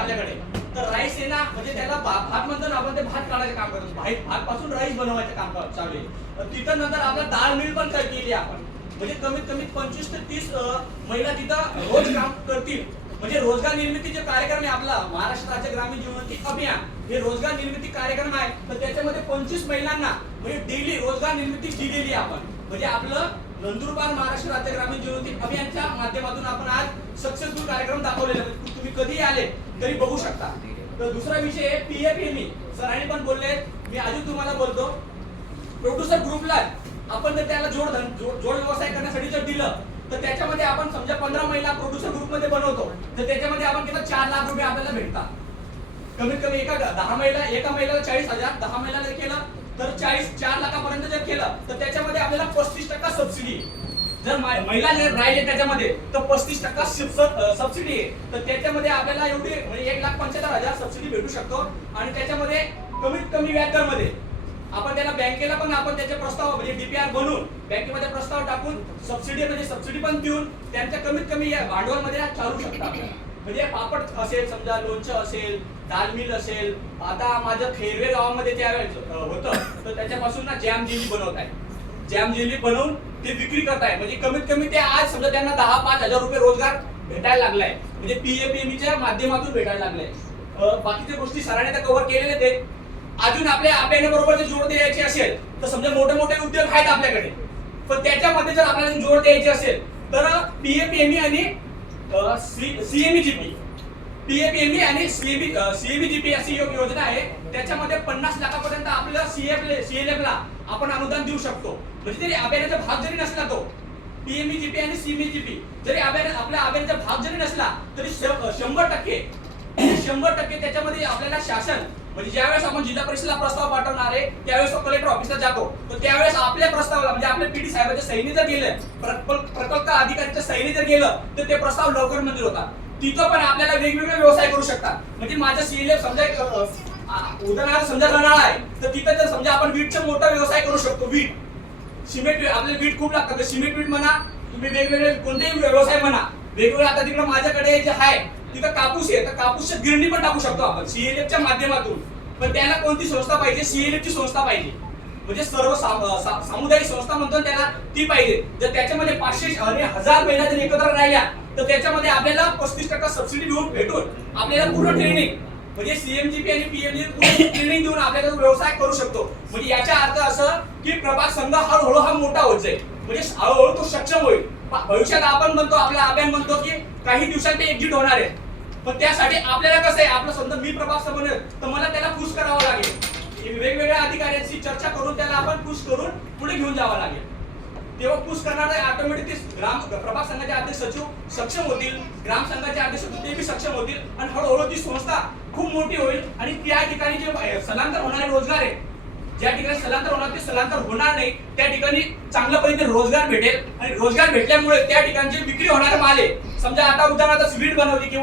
आपल्याकडे, तर राईस आहे ना, म्हणजे त्याला भात म्हणतो ना आपण, ते भात काढायचं काम करतो, भात पासून राईस बनवायचं काम चालू आहे. तिथं नंतर आपला डाळ मिल पण केली आपण, म्हणजे कमीत कमी 25 ते 30 महिला तिथं रोज काम करतील. म्हणजे रोजगार निर्मितीचे कार्यक्रम आहे आपला महाराष्ट्र राज्य ग्रामीण जीवनोन्नती अभियान, हे रोजगार निर्मिती कार्यक्रम आहे. तर त्याच्यामध्ये 25 महिलांना म्हणजे डेली रोजगार निर्मिती दिलेली आपण, म्हणजे आपलं नंदुरबार महाराष्ट्र राज्य ग्रामीण जीवनोन्नती अभियानच्या माध्यमातून आपण आज सक्सेसफुल कार्यक्रम दाखवलेला आहे. तुम्ही कधीही आले तरी बघू शकता. तर दुसरा विषय आहे PFME. सरांनी पण बोलले, मी अजून तुम्हाला बोलतो, प्रोड्युसर ग्रुपला आपण जर त्याला जोड व्यवसाय करण्यासाठी जर दिलं, तर त्याच्यामध्ये आपण समजा 15 महिला प्रोड्युसर ग्रुप मध्ये बनवतो, तर त्याच्यामध्ये आपण किती 4 लाख रुपये आपल्याला भेटतात. कमीत कमी एका महिलेला 40,000, 10 महिलाला केलं तर 4 लाखापर्यंत जर केलं, तर त्याच्यामध्ये आपल्याला 35% सबसिडी. जर महिला जर राहिले त्याच्यामध्ये तर 35% सबसिडी आहे. तर त्याच्यामध्ये आपल्याला एवढी म्हणजे 1,75,000 सबसिडी भेटू शकतो. आणि त्याच्यामध्ये कमीत कमी व्याजदरामध्ये आपण त्याला बँकेला पण आपण त्याचे प्रस्ताव म्हणजे DPR बनवून बँकेमध्ये प्रस्ताव टाकून सबसिडी म्हणजे सबसिडी पण देऊन त्यांच्या कमीत कमी भांडवलमध्ये चालू शकतात. म्हणजे पापड असेल, समजा लोणचं असेल, दाल मिल असेल, आता माझं खेरवे गावामध्ये त्यावेळेस होतं, तर त्याच्यापासून ना जॅम जेली बनवत आहे. जॅम जेली बनवून ते विक्री करताय. म्हणजे कमीत कमी ते आज समजा त्यांना 10-5 हजार रुपये रोजगार भेटायला लागलाय, म्हणजे PFMEच्या माध्यमातून भेटायला लागलाय. बाकीच्या गोष्टी सरांनी तर कव्हर केलेले ते. अजून आपल्या अभ्यानाबरोबर जर जोड द्यायची असेल तर समजा मोठे मोठे उद्योग आहेत आपल्याकडे, पण त्याच्यामध्ये जर आपल्याला जोड द्यायची असेल तर PFME आणि CMEGP, PFME आणि CMEGP अशी योजना आहे. त्याच्यामध्ये 50 लाखापर्यंत आपल्याला CLF ला आपण अनुदान देऊ शकतो. म्हणजे तरी अभ्यानाचा भाग जरी नसला तो PMEGP आणि CMEGP जरी आपल्या अभ्यानाचा भाग जरी नसला तरी 100% त्याच्यामध्ये आपल्याला शासन म्हणजे ज्यावेळेस आपण जिल्हा परिषदेला प्रस्ताव पाठवणार आहे त्यावेळेस तो कलेक्टर ऑफिसला जातो, तर त्यावेळेस आपल्या प्रस्तावाला म्हणजे आपल्या PD साहेबांच्या सहीने जर गेले, प्रकल्प अधिकाऱ्याच्या सहीने जर गेलं, तर ते प्रस्ताव लवकर मंजूर होतात. तिथं पण आपल्याला वेगवेगळे व्यवसाय करू शकतात. म्हणजे माझं CLF समजा उदाहरणार्थ समजा रनाळा आहे, तर तिथं जर समजा आपण वीटचा मोठा व्यवसाय करू शकतो. वीट, सिमेंट, आपल्याला वीट खूप लागतं, तर सिमेंट वीट म्हणा, तुम्ही वेगवेगळे कोणतेही व्यवसाय म्हणा वेगवेगळे. आता तिकडे माझ्याकडे जे आहे तिथं कापूस आहे, तर कापूसच्या गिरणी पण टाकू शकतो आपण CLFच्या माध्यमातून. पण त्याला कोणती संस्था पाहिजे? CLFची संस्था पाहिजे. म्हणजे सर्व सामुदायिक संस्था म्हणतो त्याला, ती पाहिजे. जर त्याच्यामध्ये 500 आणि 1000 महिला जर एकत्र राहिल्या, तर त्याच्यामध्ये आपल्याला 35% सबसिडी भेटून आपल्याला पूर्ण ट्रेनिंग म्हणजे CMGP आणि PMGP पूर्ण ट्रेनिंग देऊन आपल्याला व्यवसाय करू शकतो. म्हणजे याचा अर्थ असं की प्रभाग संघ हळूहळू हा मोठा होत जाईल, म्हणजे हळूहळू तो सक्षम होईल. भविष्यात आपण म्हणतो, आपला अभियान म्हणतो की काही दिवसात ते एक्झिट होणार आहे, पण त्यासाठी आपल्याला कसं आहे, आपलं समजा मी प्रभाग संघ तर मला त्याला पुश करावं लागेल. वेगवेगळ्या अधिकाऱ्यांशी चर्चा करून त्याला आपण पुश करून पुढे घेऊन जावं लागेल. तेव्हा पुश करणारे ऑटोमॅटिक प्रभाग संघाचे अध्यक्ष सचिव सक्षम होतील, ग्राम संघाचे अध्यक्ष ते बी सक्षम होतील, आणि हळूहळू ती संस्था खूप मोठी होईल. आणि त्या ठिकाणी जे स्थलांतर होणारे रोजगार आहे, ज्या ठिकाणी स्थलांतर होणार ते स्थलांतर होणार नाही, त्या ठिकाणी चांगल्या पद्धतीने रोजगार भेटेल. आणि रोजगार भेटल्यामुळे त्या ठिकाणची विक्री होणारे माल आहे, समजा आता उदाहरणार्थ स्वीट बनवली किंवा